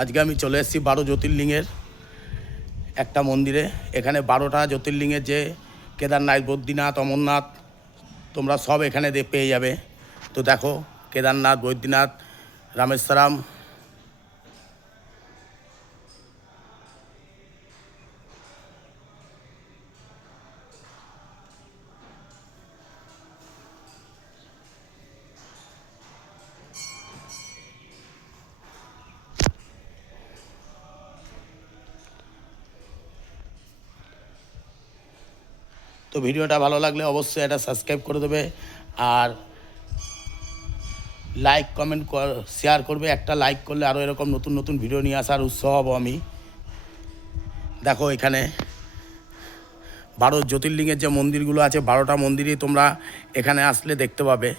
আজকে আমি চলে এসেছি 12 জ্যোতির্লিঙ্গের একটা মন্দিরে। এখানে 12টা জ্যোতির্লিঙ্গের যে কেদারনাথ, বদ্রীনাথ, অমরনাথ তোমরা সব এখানে পেয়ে যাবে। তো দেখো কেদারনাথ, বদ্রীনাথ, রামেশ্বরম, তো ভিডিওটা ভালো লাগলে অবশ্যই এটা সাবস্ক্রাইব করে দেবে আর লাইক কমেন্ট শেয়ার করবে। একটা লাইক করলে আরও এরকম নতুন নতুন ভিডিও নিয়ে আসার উৎসাহ হব আমি। দেখো এখানে 12 জ্যোতির্লিঙ্গের যে মন্দিরগুলো আছে, 12টা মন্দিরই তোমরা এখানে আসলে দেখতে পাবে।